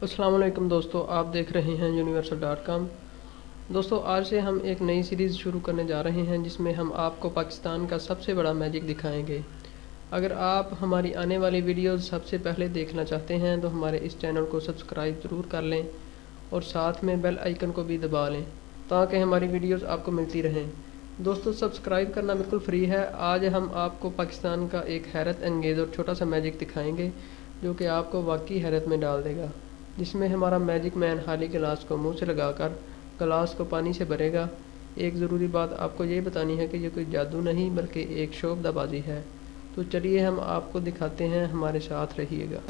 अस्सलाम वालेकुम दोस्तों, आप देख रहे हैं universal.com। दोस्तों, आज से हम एक नई सीरीज़ शुरू करने जा रहे हैं जिसमें हम आपको पाकिस्तान का सबसे बड़ा मैजिक दिखाएंगे। अगर आप हमारी आने वाली वीडियोस सबसे पहले देखना चाहते हैं तो हमारे इस चैनल को सब्सक्राइब ज़रूर कर लें और साथ में बेल आइकन को भी दबा लें ताकि हमारी वीडियोस आपको मिलती रहें। दोस्तों, सब्सक्राइब करना बिल्कुल फ्री है। आज हम आपको पाकिस्तान का एक हैरत अंगेज़ और छोटा सा मैजिक दिखाएंगे जो कि आपको वाकई हैरत में डाल देगा, जिसमें हमारा मैजिक मैन खाली गिलास को मुंह से लगाकर गिलास को पानी से भरेगा। एक ज़रूरी बात आपको ये बतानी है कि ये कोई जादू नहीं बल्कि एक शोबदाबाजी है। तो चलिए हम आपको दिखाते हैं, हमारे साथ रहिएगा।